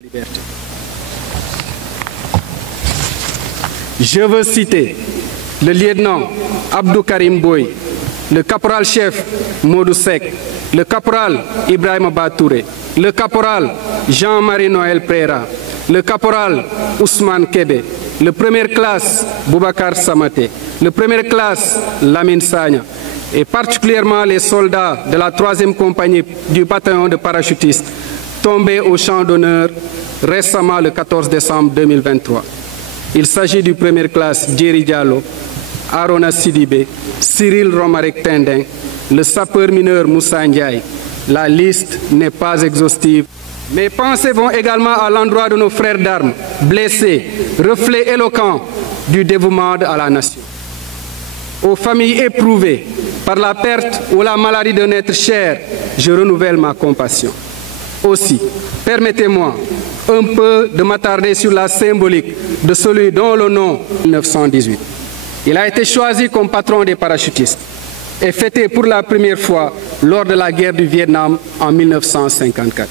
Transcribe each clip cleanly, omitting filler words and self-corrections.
liberté. Je veux citer le lieutenant Abdou Karim Boy, le caporal-chef Modou Sek, le caporal Ibrahima Batouré, le caporal Jean-Marie Noël Préra, le caporal Ousmane Kébé, le première classe Boubacar Samaté, le première classe Lamine Sagna, et particulièrement les soldats de la 3e compagnie du bataillon de parachutistes tombés au champ d'honneur récemment le 14 décembre 2023. Il s'agit du première classe Djeri Diallo, Arona Sidibé, Cyril Romaric Tendin, le sapeur-mineur Moussa Ndiaye. La liste n'est pas exhaustive. Mes pensées vont également à l'endroit de nos frères d'armes, blessés, reflet éloquent du dévouement à la nation. Aux familles éprouvées par la perte ou la maladie d'un être cher, je renouvelle ma compassion. Aussi, permettez-moi un peu de m'attarder sur la symbolique de celui dont le nom 1918. Il a été choisi comme patron des parachutistes et fêté pour la première fois lors de la guerre du Vietnam en 1954.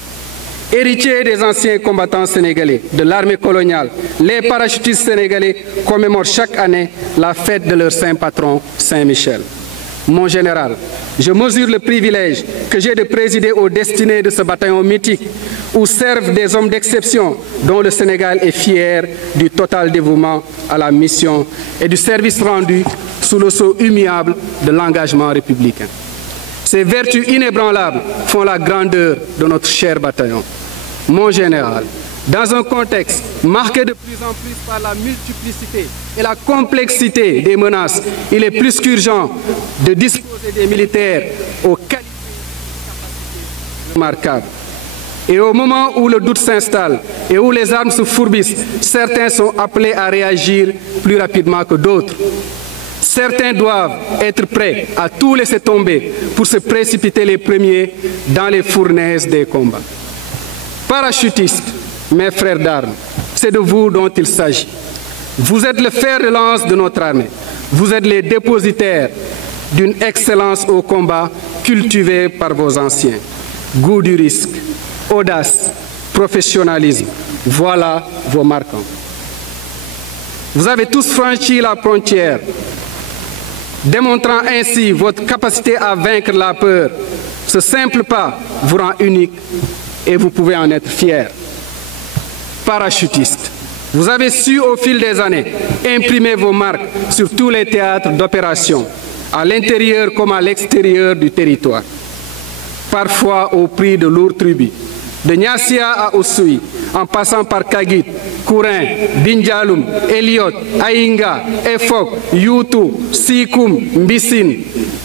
Héritier des anciens combattants sénégalais de l'armée coloniale, les parachutistes sénégalais commémorent chaque année la fête de leur saint patron, Saint-Michel. Mon général, je mesure le privilège que j'ai de présider aux destinées de ce bataillon mythique où servent des hommes d'exception dont le Sénégal est fier du total dévouement à la mission et du service rendu sous le sceau immuable de l'engagement républicain. Ces vertus inébranlables font la grandeur de notre cher bataillon. Mon général, dans un contexte marqué de plus en plus par la multiplicité et la complexité des menaces, il est plus qu'urgent de disposer des militaires aux qualités et capacités remarquables. Et au moment où le doute s'installe et où les armes se fourbissent, certains sont appelés à réagir plus rapidement que d'autres. Certains doivent être prêts à tout laisser tomber pour se précipiter les premiers dans les fournaises des combats. Parachutistes, mes frères d'armes, c'est de vous dont il s'agit. Vous êtes le fer de lance de notre armée. Vous êtes les dépositaires d'une excellence au combat cultivée par vos anciens. Goût du risque, audace, professionnalisme, voilà vos marquants. Vous avez tous franchi la frontière, démontrant ainsi votre capacité à vaincre la peur. Ce simple pas vous rend unique et vous pouvez en être fiers. Parachutistes, vous avez su au fil des années imprimer vos marques sur tous les théâtres d'opération, à l'intérieur comme à l'extérieur du territoire. Parfois au prix de lourds tributs. De Niassia à Oussouy, en passant par Kagit, Kourin, Bindjaloum, Eliot, Aïnga, Efok, Youtou, Sikoum, Mbissine,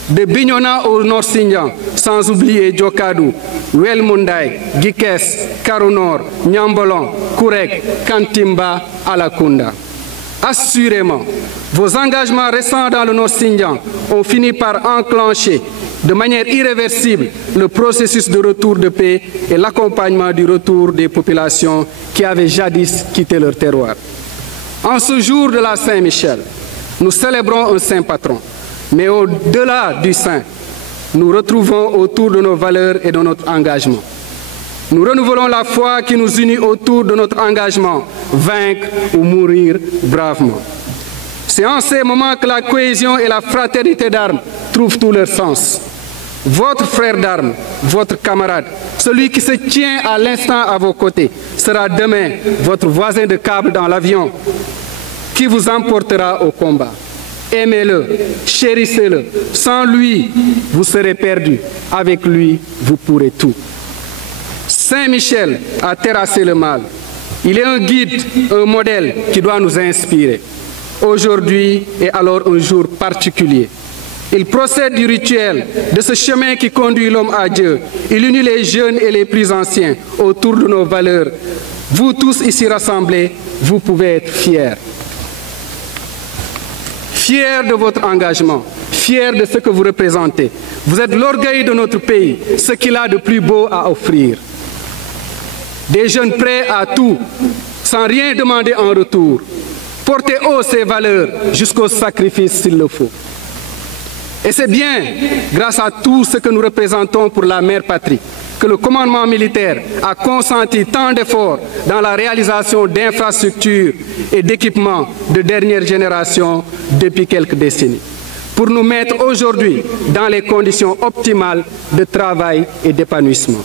de Bignona au Nord Sindian, sans oublier Djokadou, Welmundaï, Gikes, Karounor, Nyambolon, Kourek, Kantimba, Alakunda. Assurément, vos engagements récents dans le Nord Sindian ont fini par enclencher de manière irréversible le processus de retour de paix et l'accompagnement du retour des populations qui avaient jadis quitté leur terroir. En ce jour de la Saint-Michel, nous célébrons un saint patron, mais au-delà du saint, nous retrouvons autour de nos valeurs et de notre engagement. Nous renouvelons la foi qui nous unit autour de notre engagement, vaincre ou mourir bravement. C'est en ces moments que la cohésion et la fraternité d'armes trouvent tout leur sens. Votre frère d'armes, votre camarade, celui qui se tient à l'instant à vos côtés, sera demain votre voisin de câble dans l'avion qui vous emportera au combat. Aimez-le, chérissez-le. Sans lui, vous serez perdu. Avec lui, vous pourrez tout. Saint-Michel a terrassé le mal. Il est un guide, un modèle qui doit nous inspirer. Aujourd'hui est alors un jour particulier. Il procède du rituel, de ce chemin qui conduit l'homme à Dieu. Il unit les jeunes et les plus anciens autour de nos valeurs. Vous tous ici rassemblés, vous pouvez être fiers. Fiers de votre engagement, fiers de ce que vous représentez. Vous êtes l'orgueil de notre pays, ce qu'il a de plus beau à offrir. Des jeunes prêts à tout, sans rien demander en retour. Portez haut ces valeurs jusqu'au sacrifice s'il le faut. Et c'est bien grâce à tout ce que nous représentons pour la mère patrie que le commandement militaire a consenti tant d'efforts dans la réalisation d'infrastructures et d'équipements de dernière génération depuis quelques décennies, pour nous mettre aujourd'hui dans les conditions optimales de travail et d'épanouissement.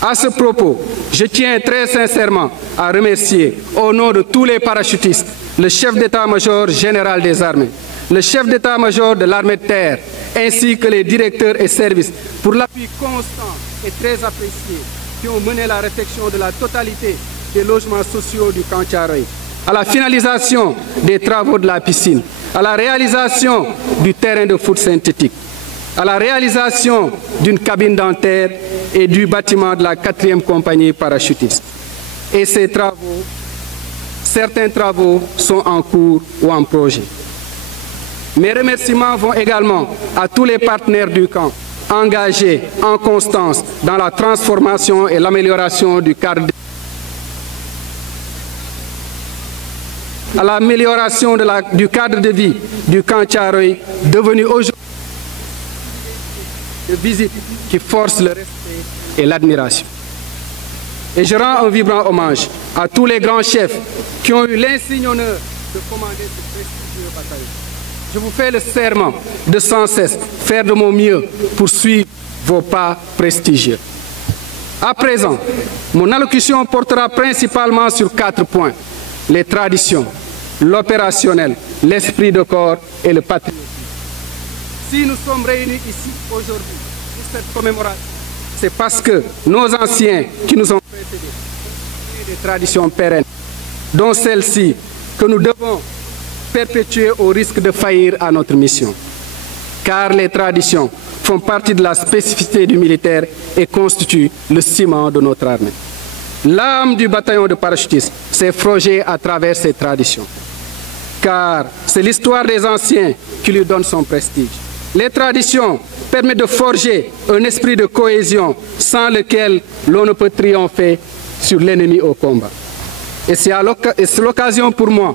À ce propos, je tiens très sincèrement à remercier, au nom de tous les parachutistes, le chef d'état-major général des armées, le chef d'état-major de l'armée de terre, ainsi que les directeurs et services pour l'appui constant et très apprécié qui ont mené la réfection de la totalité des logements sociaux du camp Thiaroye, à la finalisation des travaux de la piscine, à la réalisation du terrain de foot synthétique, à la réalisation d'une cabine dentaire et du bâtiment de la 4e compagnie parachutiste. Et ces travaux, certains travaux sont en cours ou en projet. Mes remerciements vont également à tous les partenaires du camp engagés en constance dans la transformation et l'amélioration du cadre du cadre de vie du camp Thiaroye, devenu aujourd'hui une visite qui force le respect et l'admiration. Et je rends un vibrant hommage à tous les grands chefs qui ont eu l'insigne honneur de commander ce prestigieux bataillon. Je vous fais le serment de sans cesse faire de mon mieux pour suivre vos pas prestigieux. À présent, mon allocution portera principalement sur 4 points: les traditions, l'opérationnel, l'esprit de corps et le patriotisme. Si nous sommes réunis ici aujourd'hui pour cette commémoration, c'est parce que nos anciens qui nous ont précédés ont des traditions pérennes, dont celle-ci que nous devons perpétuer au risque de faillir à notre mission. Car les traditions font partie de la spécificité du militaire et constituent le ciment de notre armée. L'âme du bataillon de parachutistes s'est forgée à travers ces traditions. Car c'est l'histoire des anciens qui lui donne son prestige. Les traditions permettent de forger un esprit de cohésion sans lequel l'on ne peut triompher sur l'ennemi au combat. Et c'est l'occasion pour moi,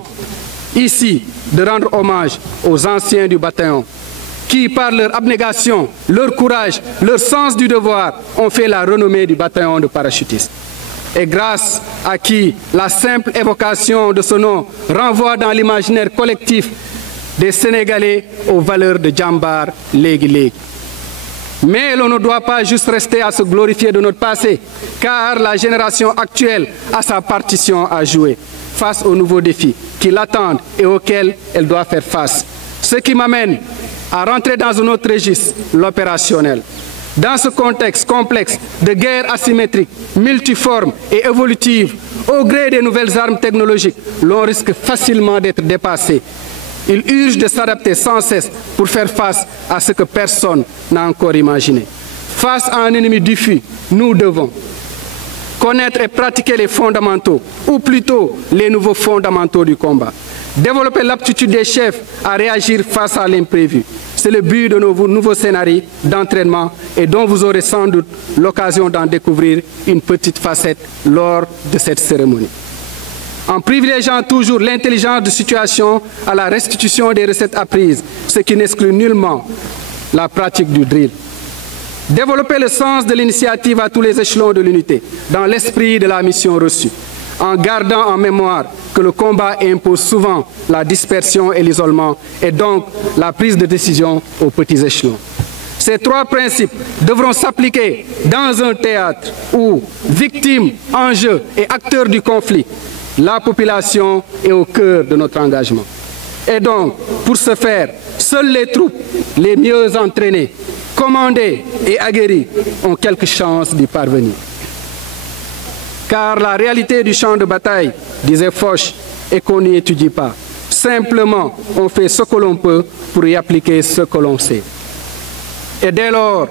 ici, de rendre hommage aux anciens du bataillon qui, par leur abnégation, leur courage, leur sens du devoir, ont fait la renommée du bataillon de parachutistes. Et grâce à qui la simple évocation de ce nom renvoie dans l'imaginaire collectif des Sénégalais aux valeurs de Djambar, Légui Légui. Mais l'on ne doit pas juste rester à se glorifier de notre passé, car la génération actuelle a sa partition à jouer face aux nouveaux défis qui l'attendent et auxquels elle doit faire face. Ce qui m'amène à rentrer dans un autre registre, l'opérationnel. Dans ce contexte complexe de guerre asymétrique, multiforme et évolutive, au gré des nouvelles armes technologiques, l'on risque facilement d'être dépassé. Il urge de s'adapter sans cesse pour faire face à ce que personne n'a encore imaginé. Face à un ennemi diffus, nous devons connaître et pratiquer les fondamentaux, ou plutôt les nouveaux fondamentaux du combat. Développer l'aptitude des chefs à réagir face à l'imprévu. C'est le but de nos nouveaux scénarios d'entraînement et dont vous aurez sans doute l'occasion d'en découvrir une petite facette lors de cette cérémonie. En privilégiant toujours l'intelligence de situation à la restitution des recettes apprises, ce qui n'exclut nullement la pratique du drill. Développer le sens de l'initiative à tous les échelons de l'unité, dans l'esprit de la mission reçue, en gardant en mémoire que le combat impose souvent la dispersion et l'isolement, et donc la prise de décision aux petits échelons. Ces 3 principes devront s'appliquer dans un théâtre où victimes, enjeux et acteurs du conflit, la population est au cœur de notre engagement. Et donc, pour ce faire, seules les troupes les mieux entraînées, commandées et aguerries ont quelques chances d'y parvenir. Car la réalité du champ de bataille, disait Foch, est qu'on n'y étudie pas. Simplement, on fait ce que l'on peut pour y appliquer ce que l'on sait. Et dès lors,